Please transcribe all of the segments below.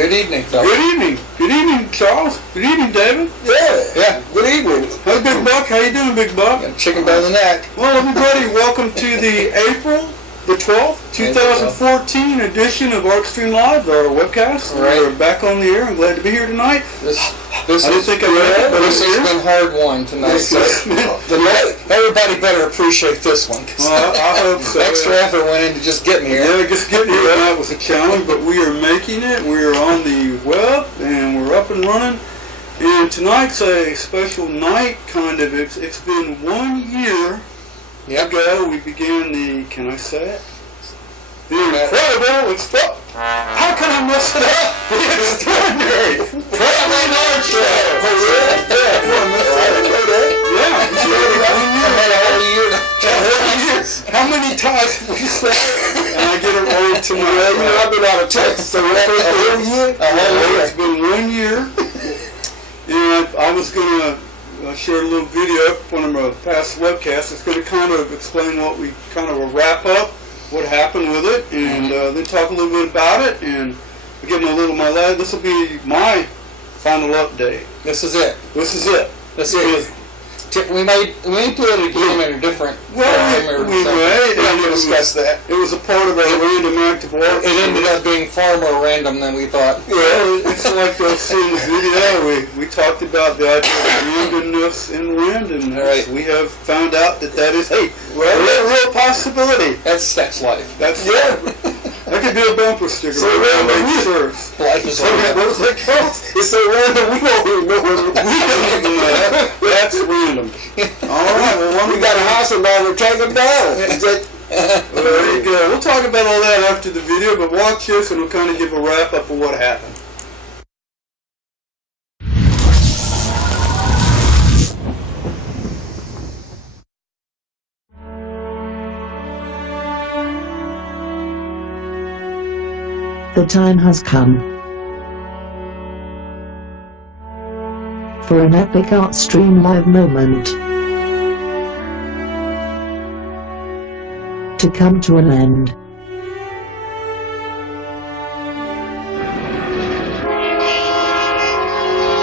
Good evening, fellas. Good evening. Good evening, Charles. Good evening, David. Yeah. Good evening. Hey, Big Buck. How you doing, Big Buck? Got a chicken by the neck. Well, everybody, welcome to the April the 12th, 2014 edition of ArtStreamLIVE, our webcast. Right. We're back on the air. I'm glad to be here tonight. This I didn't think I read it, but this has been hard won tonight. Everybody better appreciate this one. I hope so. Extra effort went into just getting here. Yeah, just getting here tonight was a challenge, but we are making it. We are on the web, and we're up and running. And tonight's a special night, kind of. It's been 1 year ago we began the, can I say it? The incredible, how can I mess it up? The extraordinary Traveling Art Show! How many times have we said it? And I get it wrong tonight. I've been out of Texas, so it's been 1 year. And I was going to share a little video from one of my past webcasts. It's going to kind of explain what we kind of a wrap up, what happened with it, and then talk a little bit about it, and give them a little this will be my final update. This is it. This is it. We may do it again in a different we may discuss that. It was a part of our random act of art. It ended up being far more random than we thought. Yeah, it's like those in the video. We talked about the idea of randomness and randomness. Right. We have found out that is a real possibility. That's life. That's that could be a bumper sticker. So random. Shirts. Life is random. It's so random we don't even know what that's random. Alright, well, we got a house and now we're taking down. There you go. We'll talk about all that after the video, but watch this and we'll kind of give a wrap up of what happened. The time has come for an epic ArtStreamLIVE moment to come to an end.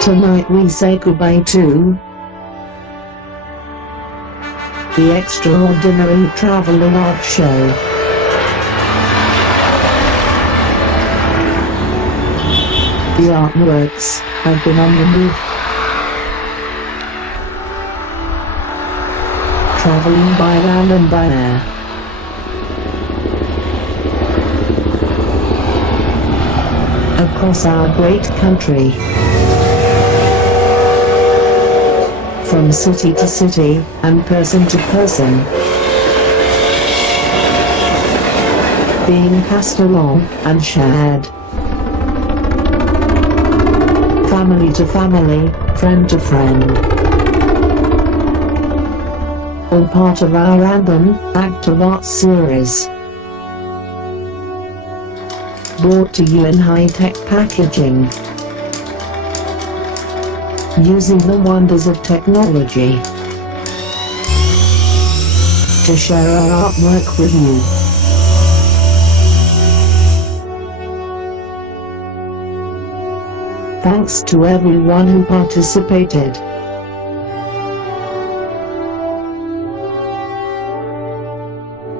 Tonight we say goodbye to the extraordinary Traveling Art Show. The artworks have been on the move, traveling by land and by air. Across our great country, from city to city and person to person, being passed along and shared. Family to family, friend to friend. All part of our random act of art series. Brought to you in high-tech packaging. Using the wonders of technology to share our artwork with you. Thanks to everyone who participated.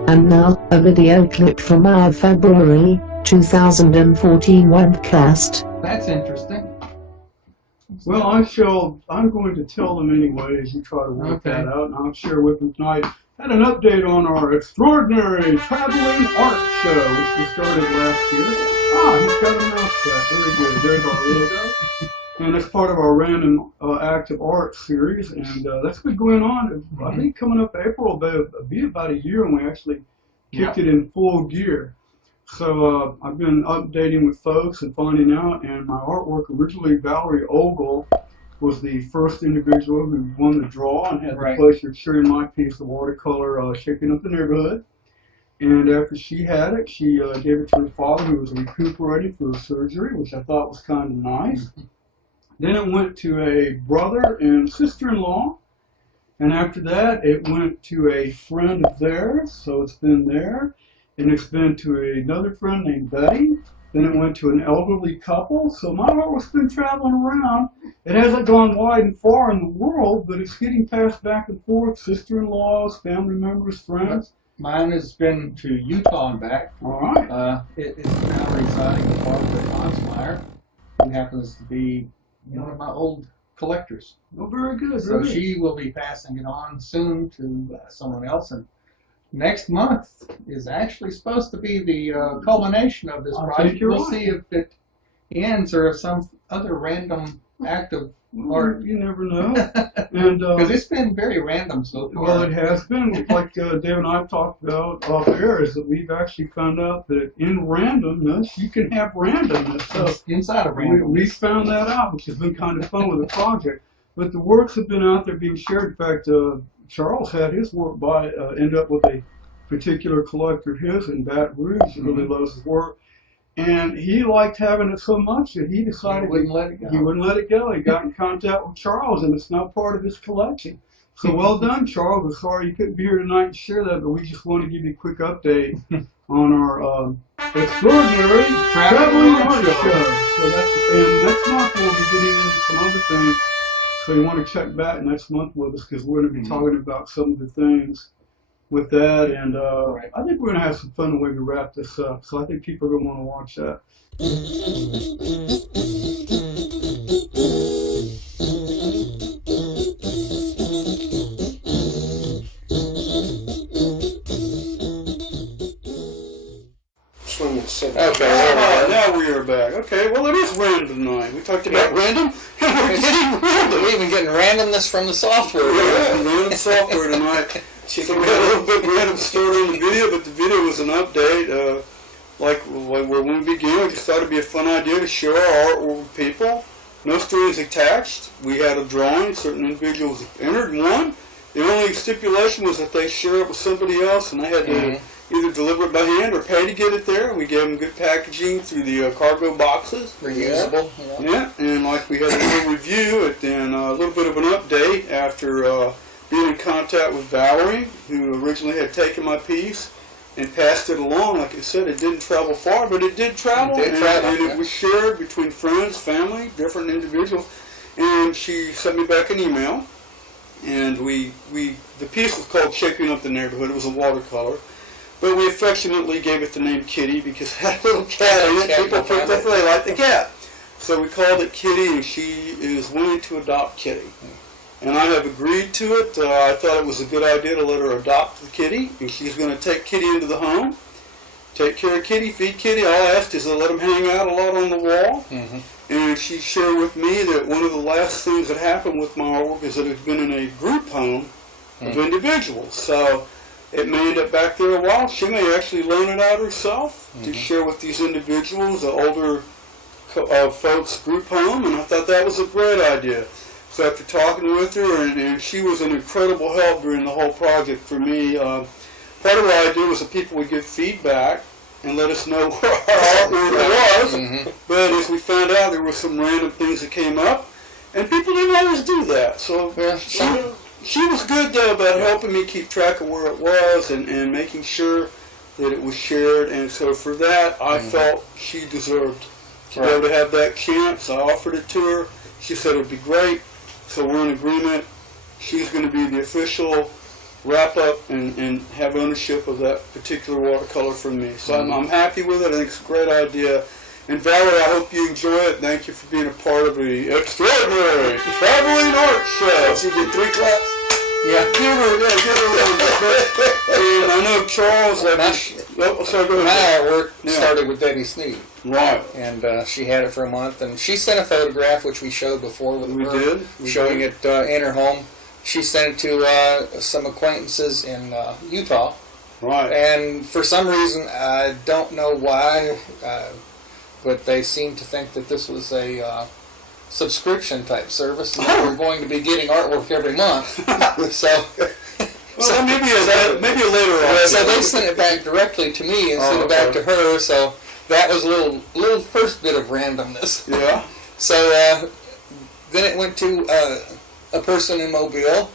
And now, a video clip from our February 2014 webcast. That's interesting. Well, I'm going to tell them anyway as you try to work that out, and I'll share with them tonight. Had an update on our extraordinary Traveling Art Show, which we started last year. He's got a mouse track. Very good. There's our logo. And that's part of our random act of art series. And that's been going on. I think coming up April, it'll be about a year when we actually kicked it in full gear. So I've been updating with folks and finding out. And my artwork, originally Valerie Ogle, was the first individual who won the draw and had the pleasure of sharing my piece of watercolor, Shaping Up the Neighborhood. And after she had it, she gave it to her father, who was recuperating for a surgery, which I thought was kind of nice. Then it went to a brother and sister-in-law. And after that, it went to a friend of theirs, so it's been there. And it's been to another friend named Betty. Then it went to an elderly couple. So my artwork's been traveling around. It hasn't gone wide and far in the world, but it's getting passed back and forth. Sister-in-laws, family members, friends. Mine has been to Utah and back. All right. It is now residing with Barbara Hansmeyer, who happens to be one of my old collectors. Oh, very good. So she will be passing it on soon to someone else. And next month is actually supposed to be the culmination of this project. We'll see if it ends or if some other random act of art. You never know. And because it's been very random so far. Well, it has been. Like Dave and I talked about off air, is that we've actually found out that in randomness, you can have randomness. So inside of randomness. We found that out, which has been kind of fun with the project. But the works have been out there being shared. In fact, Charles had his work end up with a particular collector of his in Baton Rouge who really loves his work. And he liked having it so much that he decided he wouldn't let it go. He wouldn't let it go. He got in contact with Charles, and it's now part of his collection. So well done, Charles. We're sorry you couldn't be here tonight and share that, but we just want to give you a quick update on our extraordinary traveling art show. So and next month we'll be getting into some other things. So you want to check back next month with us because we're going to be talking about some of the things with that, and I think we're going to have some fun when we wrap this up, so I think people are going to want to watch that. Okay, now we are back. Okay, well, it is random night. We talked about random, and we're getting random. We're even getting randomness from the software. Yeah, random software tonight. So we had a little bit random start on the video, but the video was an update. Like when we began, we just thought it'd be a fun idea to share our artwork with people. No strings attached. We had a drawing. Certain individuals entered one. The only stipulation was that they share it with somebody else, and they had to either deliver it by hand or pay to get it there. We gave them good packaging through the cargo boxes. Reusable. Yeah, and like we had a little review and a little bit of an update after being in contact with Valerie, who originally had taken my piece and passed it along. Like I said, it didn't travel far, but it did travel. And it was shared between friends, family, different individuals. And she sent me back an email. And the piece was called Shaping Up the Neighborhood. It was a watercolor. But we affectionately gave it the name Kitty because it had a little cat in it. People picked up they liked the cat. So we called it Kitty, and she is willing to adopt Kitty. And I have agreed to it. I thought it was a good idea to let her adopt the kitty, and she's going to take Kitty into the home, take care of Kitty, feed Kitty. All I asked is to let him hang out a lot on the wall. And she shared with me that one of the last things that happened with my artwork is that it's been in a group home of individuals. So it may end up back there a while. She may actually loan it out herself to share with these individuals, the older folks group home, and I thought that was a great idea. So after talking with her, and she was an incredible help during the whole project for me. Part of what I did was that people would give feedback and let us know where our artwork was. But as we found out, there were some random things that came up, and people didn't always do that. So she was good, though, about helping me keep track of where it was and making sure that it was shared. And so for that, I felt she deserved to be able to have that chance. I offered it to her. She said it would be great. So we're in agreement. She's going to be the official wrap-up and have ownership of that particular watercolor from me. So I'm happy with it. I think it's a great idea. And Valerie, I hope you enjoy it. Thank you for being a part of the extraordinary traveling art show. She did 3 claps? Yeah, give her a little bit. And I know Charles, my artwork started with Debbie Sneed. Right. And she had it for a month, and she sent a photograph, which we showed before with her, showing it in her home. She sent it to some acquaintances in Utah. Right. And for some reason, I don't know why, but they seem to think that this was a subscription type service, and that we're going to be getting artwork every month. Well, maybe a later on. So they sent it back directly to me instead of back to her. So that was a little first bit of randomness. Yeah. So then it went to a person in Mobile.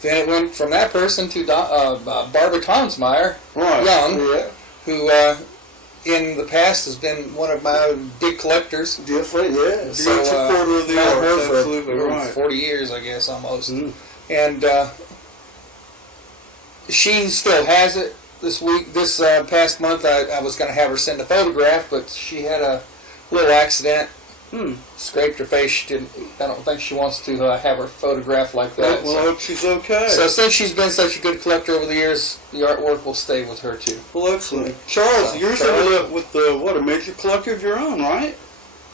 Then it went from that person to Barbara Tonsmeyer, young, who in the past has been one of my big collectors. Different, yeah. So, Big supporter of the known her arts, for absolutely right. 40 years, I guess, almost. Mm. And she still has it. This past month, I was going to have her send a photograph, but she had a little accident. Scraped her face. She didn't. I don't think she wants to have her photographed like that. Well, I hope she's okay. So since she's been such a good collector over the years, the artwork will stay with her too. Well, excellent. Charles, you're ended up with a major collector of your own, right?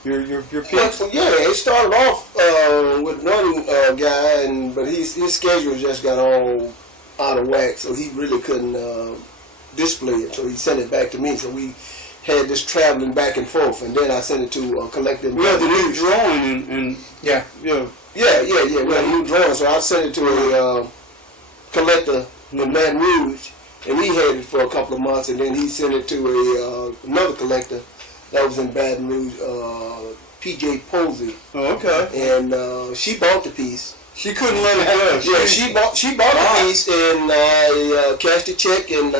Your piece. Well, yeah, it started off with one guy, but his schedule just got all out of whack, so he really couldn't display it. So he sent it back to me. So we had this traveling back and forth, and then I sent it to a collector. We had the new drawing and Yeah. Yeah. We had a new drawing, so I sent it to a collector in Baton Rouge, and he had it for a couple of months, and then he sent it to another collector that was in Baton Rouge, P.J. Posey. Oh, okay. And she bought the piece. She couldn't let it go. Yeah, she bought the piece, and I cashed the check, and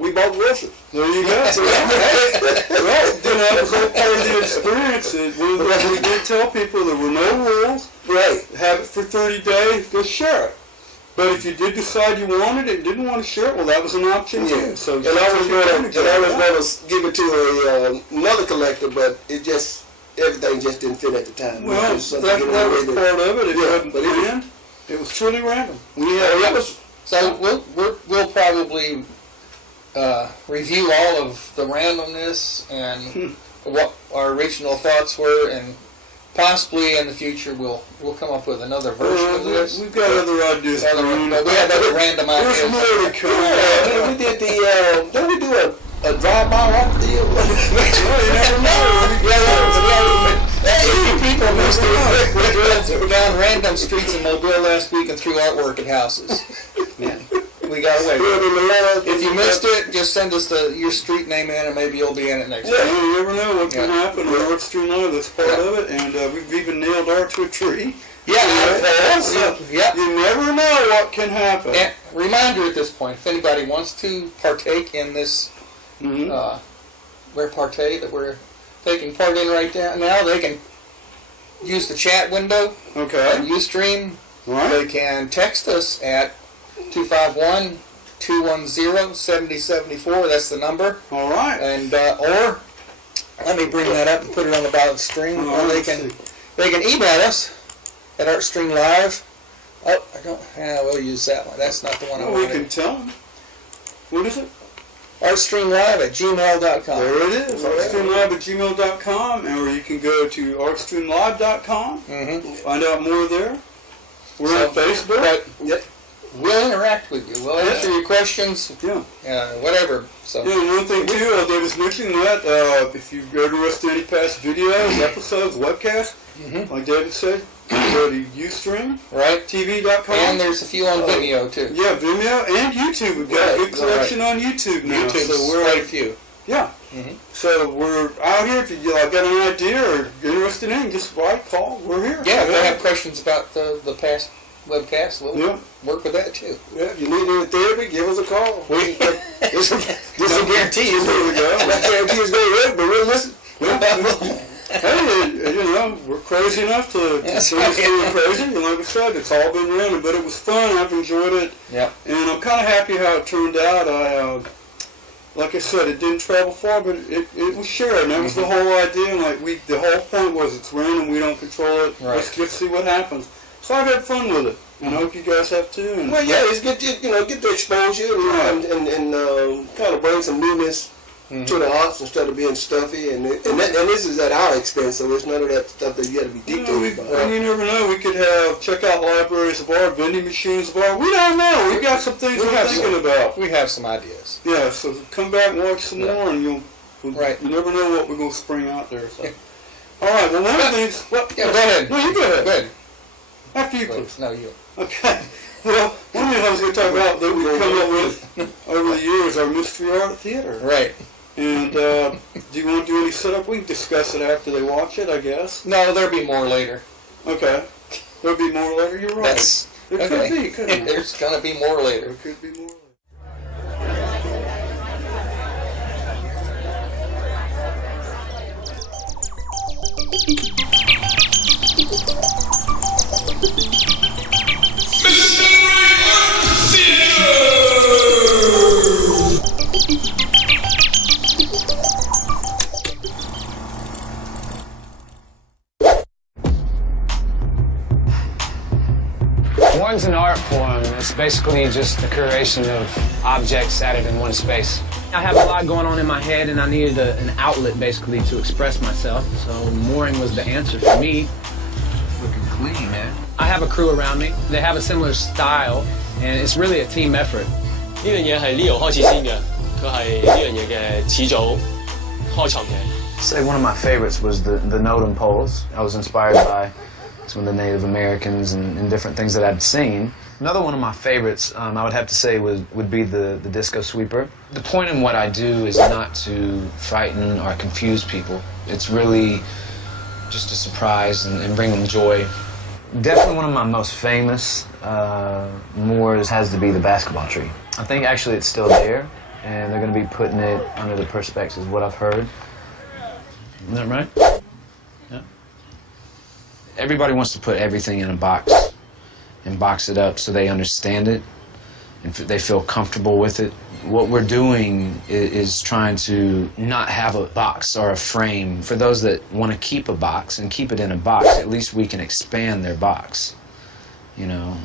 we bought the groceries. There you go. Right. Then that was all part of the experience. We did tell people there were no rules. Right. Have it for 30 days, go share it. But if you did decide you wanted it and didn't want to share it, well, that was an option Yeah. too. So And I was going to give it to another collector, but everything just didn't fit at the time. Well, that was part of it. It wasn't planned. It was truly random. So we'll probably review all of the randomness and what our original thoughts were, and possibly in the future we'll come up with another version of this. We've got other ideas. We have other random ideas. There's more to come. We did didn't we do a drive-by art deal? You never know. People we drove down random streets in Mobile last week and threw artwork at houses. We got away with it. If you missed it, just send us your street name in, and maybe you'll be in it next Yeah, time. you never know what can happen on ArtStreamLIVE. That's part of it, and we've even nailed art to a tree. Yeah. You never know what can happen. And reminder at this point, if anybody wants to partake in this, that we're taking part in right now, they can use the chat window Okay. on Ustream. Right. They can text us at 251-210-7074. That's the number. All right. And or let me bring that up and put it on the bottom of the screen. Or they can email us at ArtStreamLIVE. Oh, I don't. We'll use that one. That's not the one I Well, we wanted. can tell them. What is it? ArtStreamLIve@gmail.com. There it is. ArtStreamLIve@gmail.com, or you can go to ArtStreamLive.com. Find out more there. We're on Facebook. But we'll interact with you. We'll answer your questions. Whatever. So. Yeah, and one thing too, Dave was mentioning that if you've ever listened to any past videos, episodes, webcasts, like David said, you can go to Ustream, right? TV.com. And there's a few on Vimeo too. Yeah, Vimeo and YouTube. We've got a good collection on YouTube now. So we're quite a few. Yeah. So we're out here. If you got an idea or interested in, just write, call. We're here. Yeah, if you have questions about the past webcasts, we'll work with that too. Yeah, if you need any therapy, give us a call. This is a guarantee. There we go. Not guarantee it's going to work, but we'll listen. Hey, we're crazy enough to do this really crazy. And like I said, it's all been random, but it was fun. I've enjoyed it. Yeah. And I'm kind of happy how it turned out. Like I said, it didn't travel far, but it was shared. And that was the whole idea. And the whole point was it's random. We don't control it. Right. Let's just see what happens. So I've had fun with it, and I hope you guys have too. And Well, yeah, it's get the exposure and kind of bring some newness to the arts instead of being stuffy. And this is at our expense, so it's none of that stuff that you got to be dictated by. And you never know. We could have checkout libraries of art, vending machines of art. We don't know. We've got some things we're thinking about. We have some ideas. Yeah, so come back and watch some more, and you never know what we're going to spring out there. So. All right, well, one of the things... Go ahead. No, you go ahead. Go ahead. After you, please. No, you. Okay. Well, one of the things I was going to talk about that we've come up with over the years, our mystery art theater. Right. And do you want to do any setup? We can discuss it after they watch it, I guess. No, there'll be more later. Okay. There'll be more later. You're right. There could be, couldn't there? There's going to be more later. There could be more later. basically just the curation of objects added in one space. I have a lot going on in my head, and I needed an outlet basically to express myself, so mooring was the answer for me. Looking clean, man. I have a crew around me. They have a similar style, and it's really a team effort. 呢樣嘢係 Leo 開始先嘅，佢係呢樣嘢嘅始祖開創嘅。Say one of my favorites was the Notem poles. I was inspired by some of the Native Americans and different things that I'd seen. Another one of my favorites, I would have to say, would be the disco sweeper. The point in what I do is not to frighten or confuse people. It's really just to surprise and bring them joy. Definitely one of my most famous moors has to be the basketball tree. I think actually it's still there, and they're going to be putting it under the perspex is what I've heard. Isn't that right? Yeah. Everybody wants to put everything in a box and box it up so they understand it and they feel comfortable with it. What we're doing is trying to not have a box or a frame. For those that want to keep a box and keep it in a box, at least we can expand their box, you know,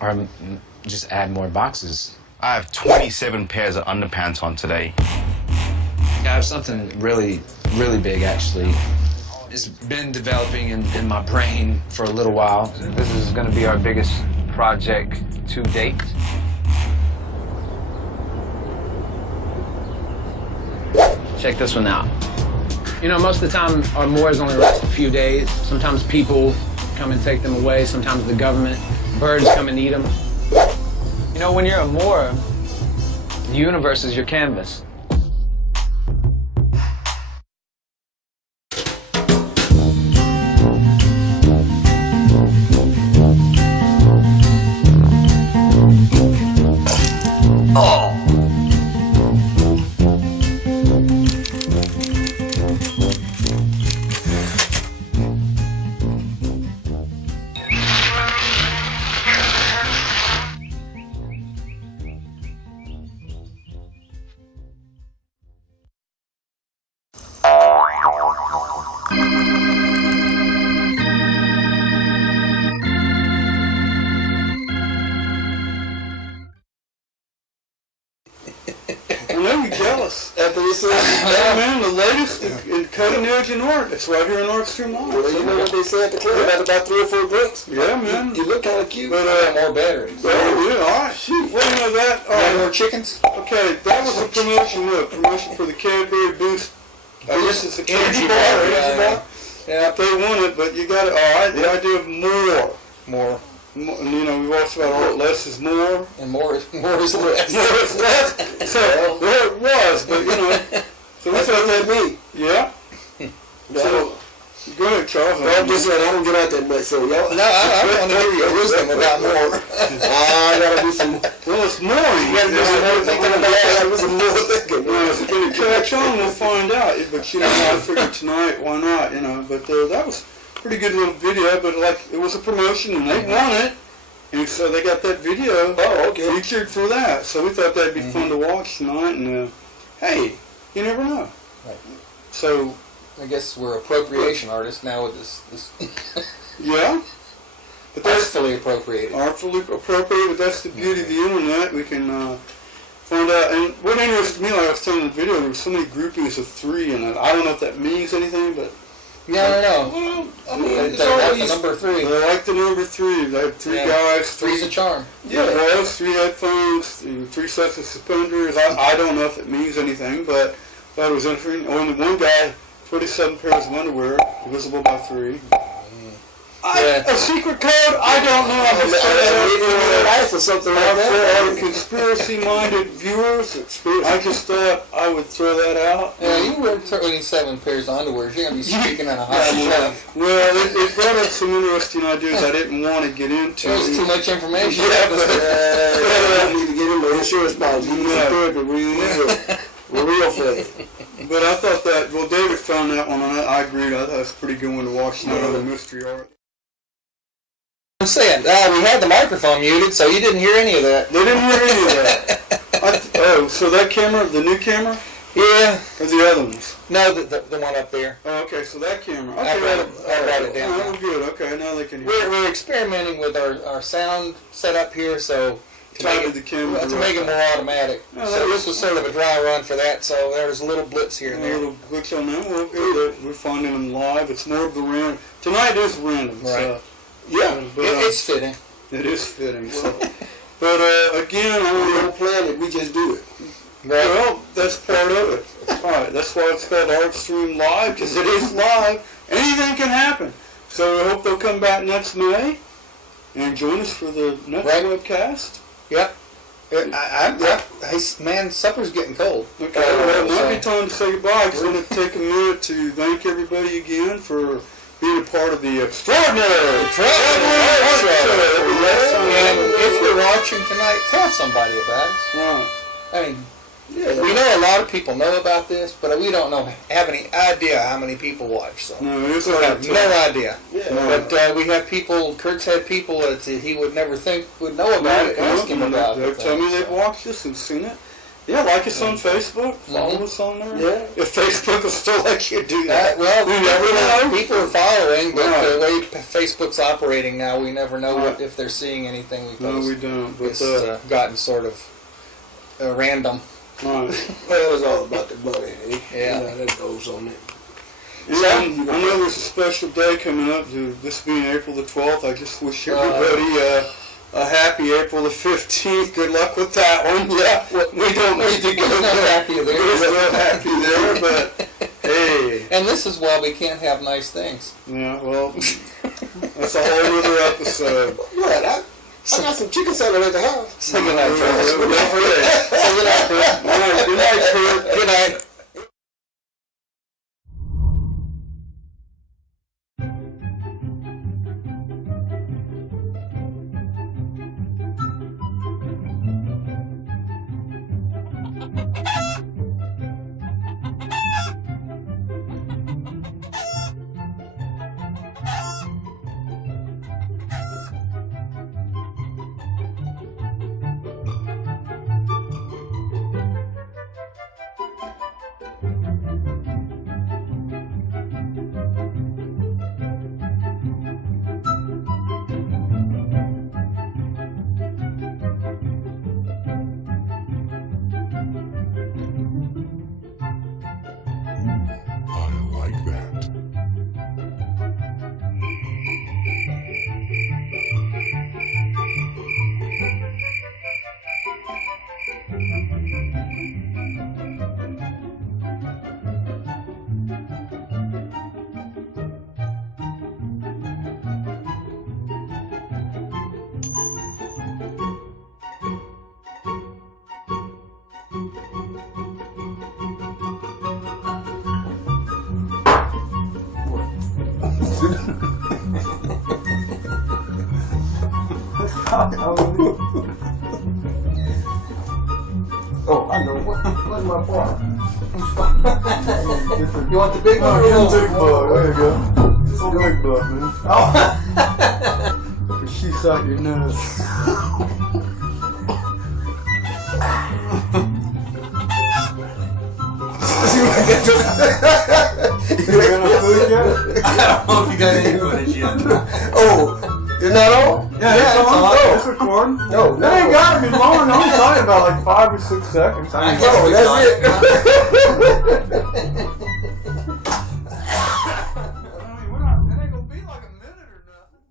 or just add more boxes. I have 27 pairs of underpants on today. I have something really, really big, actually. It's been developing in my brain for a little while. This is going to be our biggest project to date. Check this one out. You know, most of the time, our moors only last a few days. Sometimes people come and take them away. Sometimes the government. Birds come and eat them. You know, when you're a moor, the universe is your canvas. After this, Hey man, the latest in cutting edge in art. It's right here in ArtStreamLIVE. well, you know what they say at the club? About 3 or 4 drinks. Yeah, man. You look kind of cute. But More batteries. well, yeah, all right, shoot. Well, you know that. More chickens? Okay, that was a promotion. Look, promotion for the Cadbury Boost. I guess it's a Energy candy bar. bar, Energy yeah, bar. Yeah. They want it, but you got it. All right, the idea of more. More. And, you know, we talked about art. Less is more. And more is less. More is less. So there it was, but you know. So That's what that means. Yeah. So go ahead, Charles. I'm just saying, I don't get out that much, so y'all. No, I want to hear your wisdom about more. I gotta do some. Well, it's more. You gotta do some more thinking about it. I gotta do some more thinking. Well, if it's going to catch on, we'll find out. But you know, I figured tonight, why not? You know, but that was a pretty good little video. But like, it was a promotion, and they won it, and so they got that video featured for that. So we thought that'd be fun to watch tonight. And hey, you never know. Right. So I guess we're appropriation artists now with this yeah, but that's artfully appropriated. artfully appropriate. But that's the beauty of the internet. We can find out. And what interested me, like I was telling in the video, there were so many groupings of 3 in it. I don't know if that means anything, but No. well, I mean, They it's like always the number 3. they like the number 3. They had 3 Yeah. guys. Three's a charm. Yeah, well, 3 headphones, 3 sets of suspenders. I don't know if it means anything, but I thought it was interesting. Only one guy, 27 pairs of underwear, divisible by 3. A secret code? I don't know. I'm just saying life or something like for that. our conspiracy-minded viewers, I just thought I would throw that out. Yeah, you wear 27 pairs of underwear. You're going to be speaking on a hot shelf. Well, it brought up some interesting ideas I didn't want to get into. It was too much information. I need to get him an insurance policy. He's prepared to we're real funny. But I thought that, well, David found that one, and I agreed. I thought it was a pretty good one to watch. Another mystery art. I'm saying, we had the microphone muted, so you didn't hear any of that. They didn't hear any of that. So that camera, the new camera? Yeah. Or the other ones? No, the one up there. Oh, okay, so that camera. Okay, I wrote it down. Oh, good. Okay, now they can hear. We're experimenting with our sound setup here, so to make it more automatic. Oh, so this was sort of a dry run for that. So there's a little blitz here and there. A little glitch on that. Well, good. We're finding them live. It's more of the random. Tonight is random. Right. So, Yeah, It's fitting. it is fitting. So. But again, we don't plan it, we just do it. Right. well, that's part of it. All right, that's why it's called ArtStreamLIVE, because it is live. Anything can happen. So we hope they'll come back next May and join us for the next webcast. Yep. Man, supper's getting cold. Okay, well, it might be time to say goodbye. I just want to take a minute to thank everybody again for being a part of the extraordinary Traveling Art Show. And if you're watching tonight, tell somebody about us. Right. I mean, we know a lot of people know about this, but we don't have any idea how many people watch. So No, it's we have no idea. Yeah. But we have people. Kurt's had people that he would never think would know about it. Ask him about They it. tell me they've watched this and seen it. Yeah, like us on Facebook. Follow us on there. Yeah. If Facebook will still let you do that. Well, we never know. People are following, but Right. the way Facebook's operating now, we never know if they're seeing anything we post. No, we don't. But It's gotten sort of random. right. Well, it's all about the money, eh? Yeah. You know, that goes on it. And I know there's a special day coming up, this being April the 12th. I just wish everybody a happy April the 15th. Good luck with that one. Yeah, we don't need to go happy there. We're not happy there, but hey. And this is why we can't have nice things. Yeah, well, that's a whole other episode. What? I got some chicken salad at the house. Say good night, Charles. Don't forget. Say good night, Kurt. All right, good night, Kurt. Good night. I like that. Oh, I know. What's my bar? You want the big one or the Big bug, there you go. It's a big bug, man. Oh. She suck your nose. You got no food yet? I don't know if you got any footage yet. Oh, you're not on? Yeah, it's on. Oh, it's recording. No, That ain't gotta be long. I'm talking about like 5 or 6 seconds. I mean, Oh, that's it. we're not, it ain't gonna be like a minute or nothing.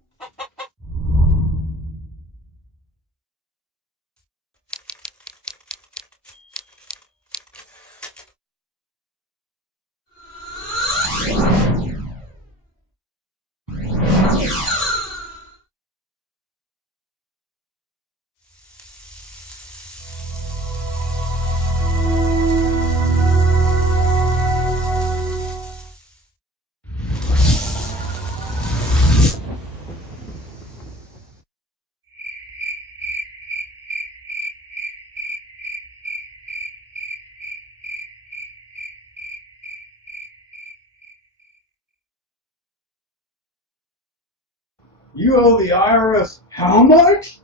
You owe the IRS how much?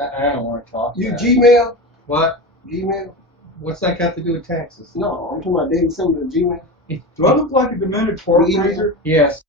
I don't want to talk You about it. Gmail? What? Gmail? What's that got to do with taxes? No, I'm talking about dating somebody to Gmail. Do I look like a demented park ranger? Yes.